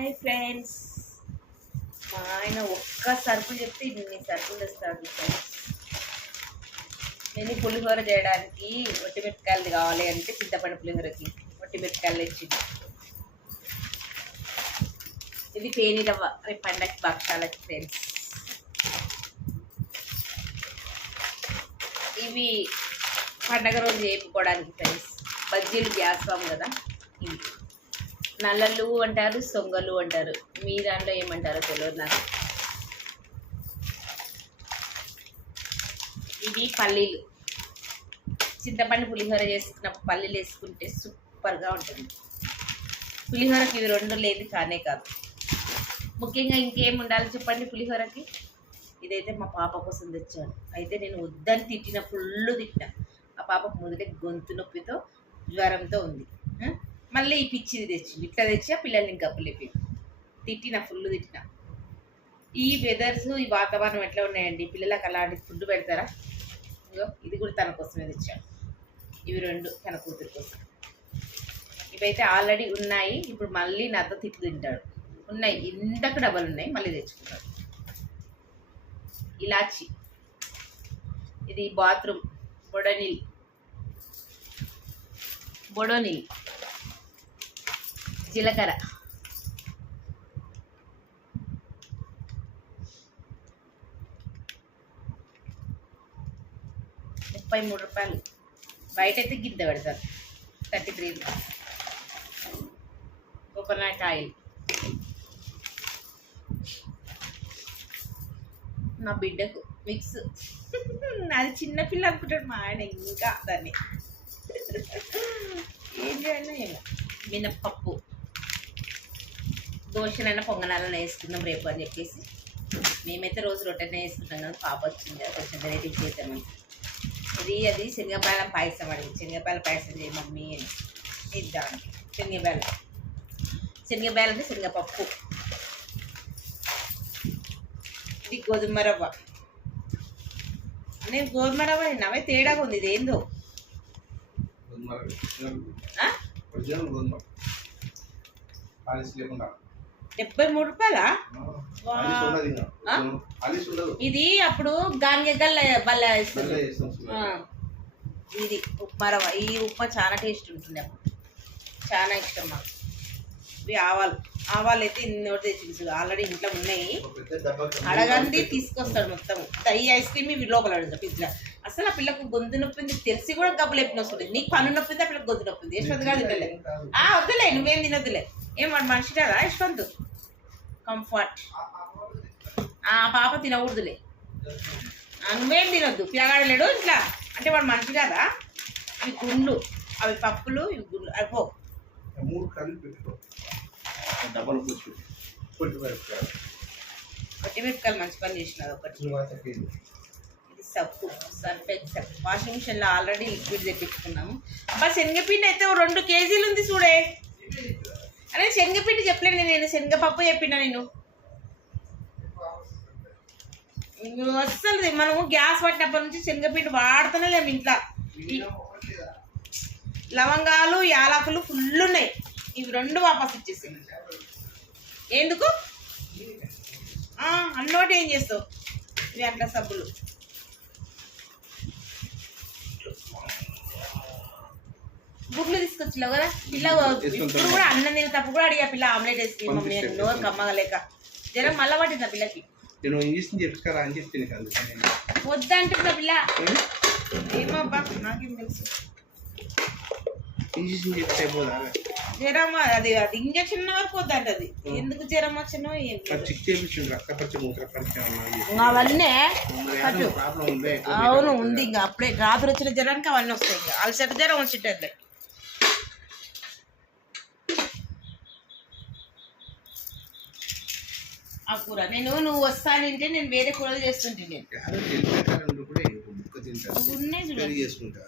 Hi friends మా ఆయన ఒక్క సరుకులు చెప్తే ఇన్ని సరుకులు ఇస్తాడు ఫ్రెండ్స్ నేను పులిహోర చేయడానికి ఒట్టి మిరపకాయలు కావాలి అంటే చింతపండు పులిహోరకి ఒట్టి మిరపకాయలు తెచ్చింది ఇది పేని రవ్వ రేపు పండగకి భక్షాలకి ఫ్రెండ్స్. ఇవి పండగ రోజు వేపుకోవడానికి ఫ్రెండ్స్. బజ్జీలు గ్యాస్ ఫామ్ కదా? ఇవి. నల్లలు అంటారు సొంగలు అంటారు. మీ దాంట్లో ఏమంటారో తెలియదు నాకు. ఇవి పల్లీలు. చింతపండు పులిహోర చేసుకున్నప్పుడు పల్లీలు వేసుకుంటే సూపర్గా ఉంటుంది. పులిహోరకి ఇవి రెండు లేదు కానే కాదు. ముఖ్యంగా ఇంకేం ఉండాలి చెప్పండి పులిహోరకి? ఇదైతే మా పాప కోసం తెచ్చాను. అయితే నేను వద్దని తిట్టిన ఫుల్ తిట్టిన. ఆ పాపకు ముందుకే గొంతు నొప్పితో జ్వరంతో ఉంది. మళ్ళీ ఈ పిచ్చిది తెచ్చింది. ఇట్లా తెచ్చి ఆ పిల్లల్ని గప్పులేపి తిట్టిన ఫుల్ తిట్టిన. ఈ వెదర్స్ ఈ వాతావరణం ఎట్లా ఉన్నాయండి? పిల్లలకు అలాంటి ఫుడ్ పెడతారా? ఇగో ఇది కూడా తన కోసమే తెచ్చాను ఇవి రెండు తన కూతురు కోసం. ఇవైతే ఆల్రెడీ ఉన్నాయి. ఇప్పుడు మళ్ళీ నాతో తిట్లు తింటాడు. ఉన్నాయి. ఇంతకు డబ్బులు ఉన్నాయి. మళ్ళీ తెచ్చుకుంటాడు. ఇలాచి. ఇది బాత్రూమ్ బొడోనిల్. బొడోనిల్. జీలకర్ర. ముప్పై మూడు రూపాయలు. బయట అయితే గిద్ద పెడతారు. Thirty three coconut oil. నా బిడ్డకు మిక్స్. అది చిన్నపిల్ల అనుకుంటాడు మా ఆయన ఇంకా దాన్ని. ఏం చేయాలి ఏమో. మినప్పప్పు. దోశలైనా పొంగనాలైనా వేసుకుందాం రేపు అని చెప్పేసి. మేమైతే రోజు రొట్టెనే వేసుకుంటాం కదా పాప వచ్చింది కొంచెం వెరైటీ చేద్దామని ఇది అది శనగపాయల పాయసం అడిగి శనగపాయల పాయసం చేయి మమ్మీ అని ఇద్దానికి శనగపాయలు. శనగపాయలు అంటే శనగపప్పు. ఇది గోధుమ రవ్వ. నేను గోధుమ రవ్వ తిన్నావే తేడాగా ఉంది ఇది ఏందో? ఒరిజినల్ గోధుమ. పాలిష్ లేకుండా. డెబ్బై మూడు రూపాయలా? ఇది అప్పుడు గాంగెగల్ల బల్ల ఇది ఉప్మా రవ్వ ఈ ఉప్మా చాలా టేస్ట్ ఉంటుంది అప్పుడు. చాలా ఇష్టం మాకు. ఇవి ఆవాలు. ఆవాలు అయితే ఇన్నోటి తెచ్చింది ఆల్రెడీ ఇంట్లో ఉన్నాయి. అడగంది తీసుకొస్తాడు మొత్తం. ఈ ఐస్ క్రీమ్ ఇవి లోపల అడుగుతాడు ఫ్రిడ్జ్లో. అసలు ఆ పిల్లకు గొంతు నొప్పింది తెలిసి కూడా గబ్బులు ఎప్పుడు వస్తుంది నీకు పన్ను నొప్పింది ఆ పిల్లకి గొంతు నొప్పింది యశ్వంత్ కాదు తినలే. ఆ వద్దులే నువ్వేం తినొద్దులే. ఏం వాడు మనిషి కదా యశ్వంత్? కంఫర్ట్. ఆ పాప తినకూడదులే. నువ్వేం తినొద్దు. పిల్లగాడు లేడు ఇట్లా. అంటే వాడు మనిషి కదా? ఇవి గుండ్లు. అవి పప్పులు ఇవి గుండ్లు. అవి పో. మూడు కలిపి పెట్టుకో. డబ్బాలు మిరపకాయలు మంచి పని చేసినది ఒకటి. ఇది సబ్బు సర్ఫ్ ఎక్సెల్ వాషింగ్ మిషన్లో ఆల్రెడీ లిక్విడ్ తెప్పించుకున్నాము. అబ్బా శనగపిండి అయితే రెండు కేజీలు ఉంది చూడే. అరే శనగపిండి చెప్పలేను నేను శనగపప్పు చెప్పిన నేను. అస్సలు మనము గ్యాస్ పట్టినప్పటి నుంచి శనగపిండి వాడుతూనే లేము ఇంట్లో. లవంగాలు యాలకులు ఫుల్ ఉన్నాయి. ఇవి రెండు వాపస్ ఇచ్చేసి ఎందుకు? అన్నోటి ఏం చేస్తావు? ఇవి అట్లా సబ్బులు. గుడ్లు తీసుకొచ్చినావు కదా? పిల్ల ఇప్పుడు కూడా అన్నం తినే తప్పు కూడా అడిగా పిల్ల ఆమ్లెట్ వేసి మమ్మీ నోరు కమ్మగలేక జ్వరం మళ్ళా పట్టిందా పిల్లకి? నేను అని అందుకని వద్దంటుందా పిల్ల. ఏమో అబ్బా నాకేం తెలుసు. జ్వరం అది అది ఇంజక్షన్ వరకు వద్దంటది ఎందుకు జ్వరం వచ్చినో అవన్నీ అవును ఉంది ఇంకా. అప్పుడే రాత్రి వచ్చిన జ్వరానికి అవన్నీ వస్తాయి ఇంకా. అలసట జ్వరం వచ్చేటట్లే ఆ కూర. నేను నువ్వు వస్తానంటే నేను వేరే కూరలు చేస్తుంటే నేను. ఉన్నాయి చూడు. పెరిగి చేసుకుంటా.